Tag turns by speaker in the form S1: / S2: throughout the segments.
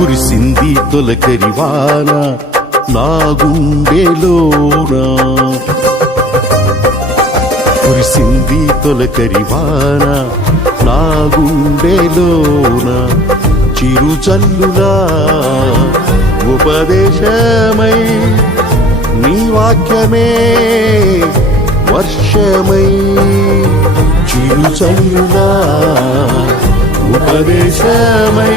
S1: కురిసింది తొలకరివాన నా గుండెలోనా కురిసింది తొలకరివాన నా గుండెలోన చిరుచల్లులా ఉపదేశమై నీ వాక్యమే వర్షమై. చిరుచల్లులా ఉపదేశమై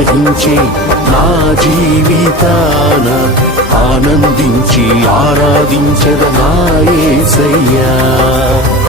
S1: పొంగి నా జీవితాన ఆనందించి ఆరాధించద నా సయ్యా